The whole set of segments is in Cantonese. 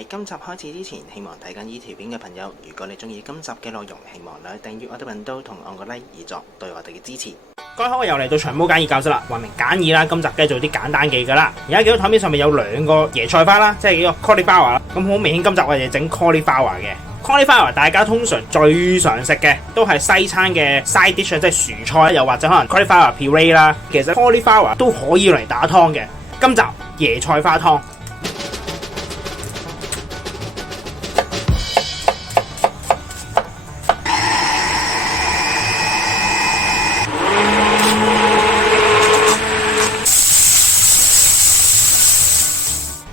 喺今集開始之前，希望睇緊呢條片嘅朋友，如果你中意今集嘅內容，希望你訂閱我哋頻道同按個 like 以作對我哋嘅支持。該好，我又嚟到長毛簡易教室啦，話明簡易啦，今集梗係做啲簡單嘅噶啦。而家見到台面上面有兩個椰菜花啦，即係幾個 cauliflower 啦。咁好明顯，今集我哋整 cauliflower 嘅 cauliflower， 大家通常最常食嘅都係西餐嘅 side dish， 即係薯菜，又或者可能 cauliflower puree 啦。其實 cauliflower 都可以用嚟打湯嘅。今集椰菜花湯。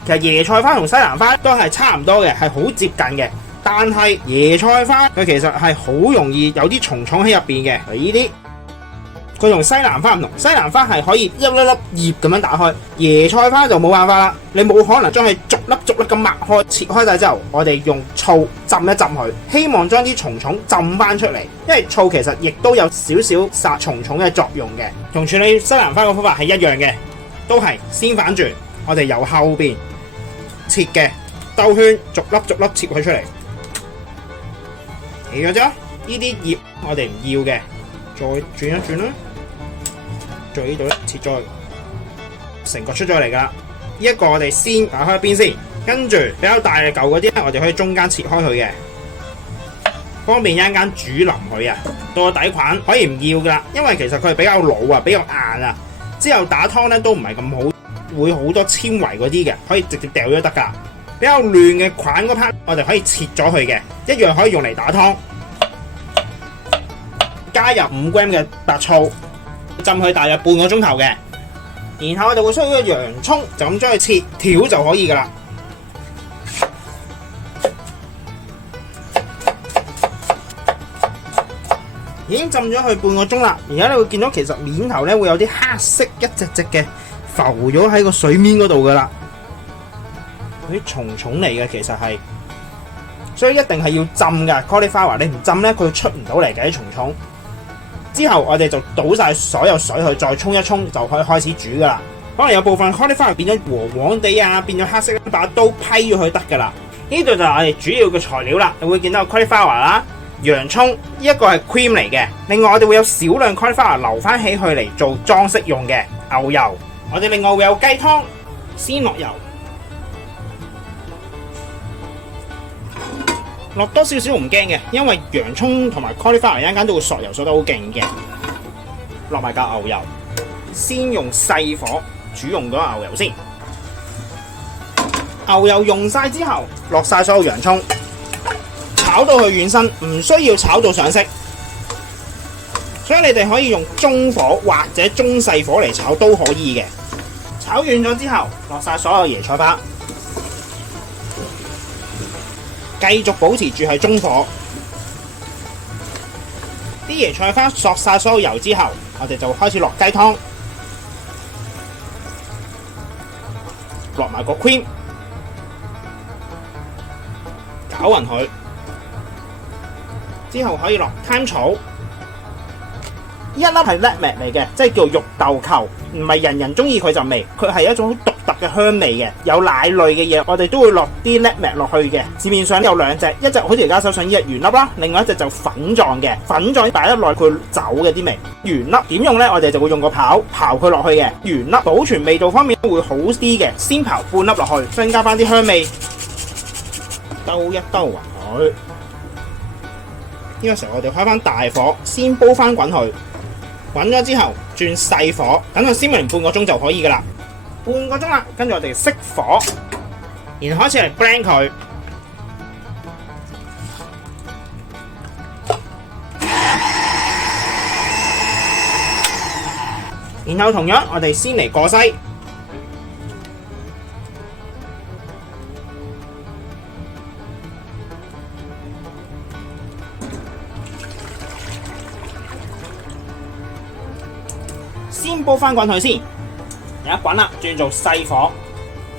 其實椰菜花同西蘭花都係差唔多嘅，係好接近嘅。但係椰菜花佢其實係好容易有啲蟲蟲喺入邊嘅。呢啲佢同西蘭花唔同，西蘭花係可以一粒粒葉咁樣打開，椰菜花就冇辦法啦。你冇可能將佢逐粒逐粒咁擘開，切開晒之後，我哋用醋浸一浸佢，希望將啲蟲蟲浸翻出嚟。因為醋其實亦都有少少殺蟲蟲嘅作用嘅，同處理西蘭花嘅方法係一樣嘅，都係先反轉，我哋由後邊切嘅兜圈，逐粒逐粒切佢出嚟。起咗啫，呢啲葉我哋唔要嘅，再轉一轉啦，再呢度咧切咗，成個出咗嚟噶啦。呢一個我哋先打開一邊先，跟住比較大嘅嚿嗰啲咧，我哋可以中間切開佢嘅，方便一陣間煮腍佢啊。到個底款可以唔要噶啦，因為其實佢係比較老啊，比較硬啊，之後打湯咧都唔係咁好。會好多纖維嗰啲嘅，可以直接掉咗得噶。比較嫩嘅菌嗰 part， 我哋可以切咗佢嘅，一樣可以用嚟打湯。加入5 gram 嘅白醋，浸佢大約半個鐘頭嘅。然後我哋會需要一個洋葱，就咁將佢切條就可以噶啦。已經浸咗佢半個鐘啦。而家你會見到其實面頭咧會有啲黑色一隻隻嘅。浮咗喺個水面嗰度噶啦，嗰啲蟲蟲嚟嘅，其實係，所以一定係要浸噶 cauliflower， 你唔浸咧佢出唔到嚟嘅啲蟲蟲。之後我哋就倒晒所有水去，再沖一沖就可以開始煮噶啦。可能有部分 cauliflower 變咗黃黃地啊，變咗黑色，把刀批咗佢得噶啦。呢度就係我哋主要嘅材料啦，你會見到 cauliflower 啦、洋葱，呢一個係 cream 嚟嘅。另外我哋會有少量 cauliflower 留翻起去嚟做裝飾用嘅牛油。我哋另外會有雞湯，先落油，落多少少唔驚嘅，因為洋葱同埋 cauliflower 一陣間都會索油索得好勁嘅。落埋嚿牛油，先用細火煮溶咗牛油先。牛油溶晒之後，落晒所有洋葱，炒到佢軟身，唔需要炒到上色。所以你哋可以用中火或者中細火嚟炒都可以嘅。炒軟咗之後，落晒所有椰菜花，繼續保持住係中火。啲椰菜花索晒所有油之後，我哋就開始落雞湯，落埋個 cream， 攪勻佢，之後可以落貪草。一粒係 nutmeg 嚟嘅，即係叫肉豆蔻，唔係人人中意佢陣味，佢係一種獨特嘅香味嘅。有奶類嘅嘢，我哋都會落啲 nutmeg 落去嘅。市面上有兩隻，一隻好似而家手上呢隻圓粒啦，另外一隻就粉狀嘅。粉狀擺得耐佢走嘅啲味。圓粒點用呢？我哋就會用個刨佢落去嘅。圓粒保存味道方面會好啲嘅，先刨半粒落去，增加翻啲香味。兜一兜勻佢。呢個時候我哋開翻大火，先煲翻滾佢。滾咗之後轉細火，等佢先燜半個鐘就可以噶啦。半個鐘啦，跟住我哋熄火，然後開始嚟 blend 佢。然後同樣我哋先嚟過篩。先煲翻滾佢先，有一滾啦，轉做細火，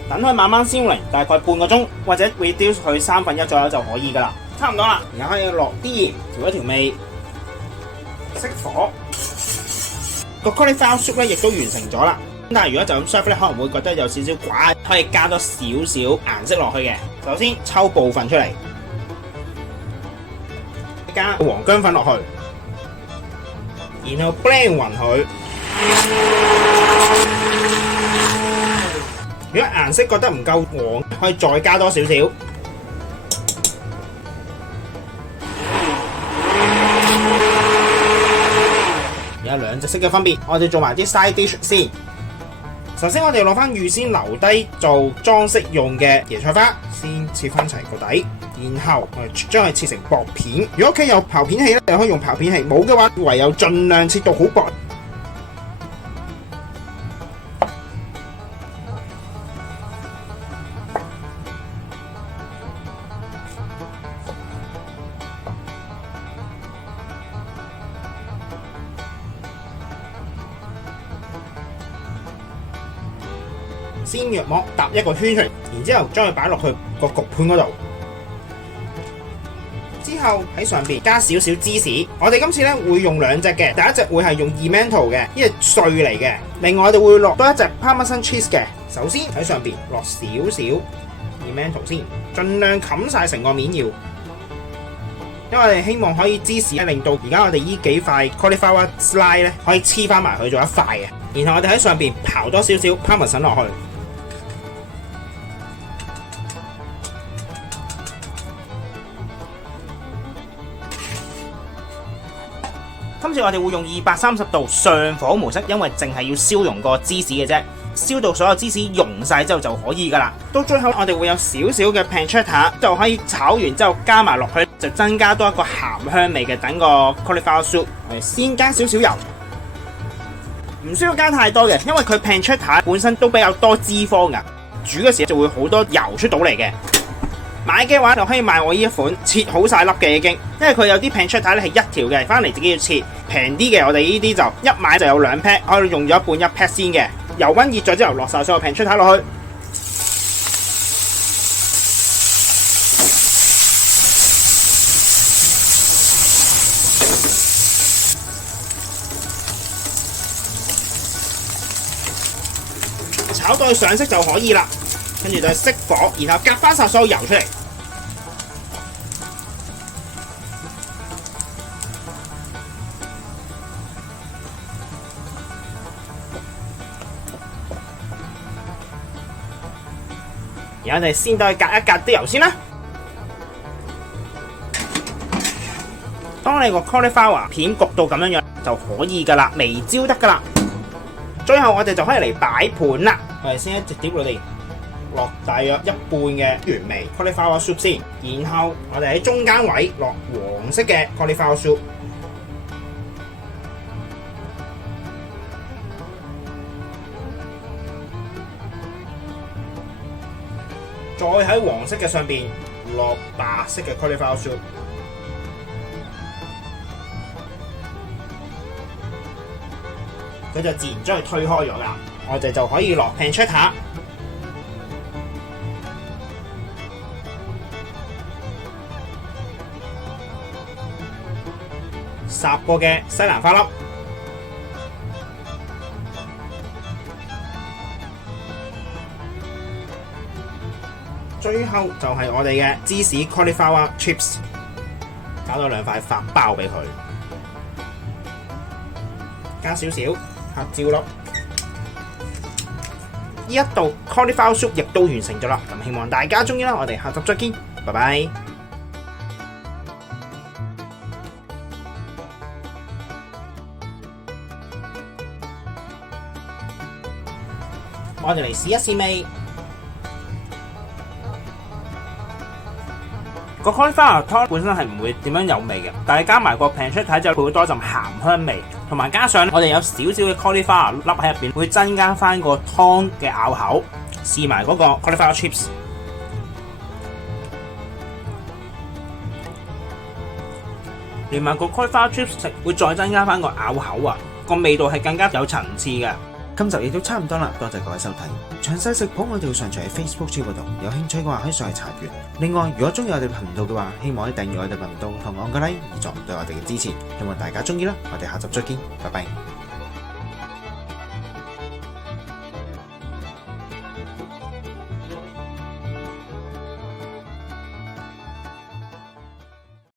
等佢慢慢燒嚟，大概半個鐘，或者 reduce 佢1/3左右就可以噶啦，差唔多啦。而家可以落啲鹽，調一調味，熄火。個 cauliflower soup 咧亦都完成咗啦。但係如果就咁 serve 咧，可能會覺得有少少寡，可以加多少少顏色落去嘅。首先抽部分出嚟，加黃薑粉落去，然後 blend 勻佢。如果顏色覺得唔夠黃，可以再加多少少。有兩隻色嘅分別，我哋做埋啲 side dish 先。首先我哋攞翻預先留低做裝飾用嘅椰菜花，先切翻齊個底，然後我哋將佢切成薄片。如果屋企有刨片器咧，你可以用刨片器；冇嘅話，唯有盡量切到好薄。先約莫搭一個圈出嚟，然之後將佢擺落去個焗盤嗰度。之後喺上邊加少少芝士。我哋今次咧會用兩隻嘅，第一隻會係用 Emmental 嘅，呢隻碎嚟嘅。另外我哋會落多一隻 Parmesan cheese 嘅。首先喺上邊落少少 Emmental 先，盡量冚晒成個面要，因為我哋希望可以芝士令到而家我哋呢幾塊 cauliflower slice 咧可以黐翻埋去做一塊嘅。然後我哋喺上邊刨多少少 Parmesan 落去。今次我哋會用230度上火模式，因為淨係要燒溶個芝士嘅啫，燒到所有芝士溶晒之後就可以噶啦。到最後我哋會有少少嘅 pancetta， 就可以炒完之後加埋落去，就增加多一個鹹香味嘅。等個 cauliflower soup， 我哋先加少少油，唔需要加太多嘅，因為佢 pancetta 本身都比較多脂肪噶，煮嘅時候就會好多油出到嚟嘅。買嘅話就可以買我呢一款切好晒粒嘅已經，因為佢有啲 pancetta 咧係一條嘅，翻嚟自己要切。平啲嘅我哋呢啲就一買就有2 pack， 我哋用咗一半1 pack 先嘅。油溫熱咗之後落晒所有 pancetta 落去，炒到佢上色就可以啦。跟住就熄火，然後夾翻晒所有油出嚟。然後我哋先到去隔一隔啲油先啦。當你個 cauliflower 片焗到咁樣就可以噶啦，微焦得噶啦。最後我哋就可以嚟擺盤啦。我哋先一直碟我哋落大約一半嘅原味 cauliflower soup 先，然後我哋喺中間位落黃色嘅 cauliflower soup， 再喺黃色嘅上邊落白色嘅 cauliflower soup， 佢就自然將佢推開咗啦。我哋就可以落 pancetta。10個嘅西蘭花粒，最後就係我哋嘅芝士 cauliflower chips， 搞到2塊發包俾佢，加少少黑椒粒。呢一道 cauliflower soup 亦都完成咗啦，咁希望大家中意啦，我哋下集再見，拜拜。我哋嚟試一試味。個 cauliflower湯本身係唔會點樣有味嘅，但係加埋個 pancetta 之後，佢會多一陣鹹香味，同埋加上我哋有少少嘅 cauliflower 粒喺入邊，會增加翻個湯嘅咬口。試埋嗰個 cauliflower chips， 連埋個 cauliflower chips 食會再增加翻個咬口啊，個味道係更加有層次嘅。今集亦都差唔多啦，多謝各位收睇。詳細食譜我哋會上傳喺 Facebook 專頁嗰度，有興趣嘅話可以上去查閱。另外，如果中意我哋頻道嘅話，希望可以訂閱我哋頻道同按個 like， 以作對我哋嘅支持。希望大家中意啦，我哋下集再見，拜拜。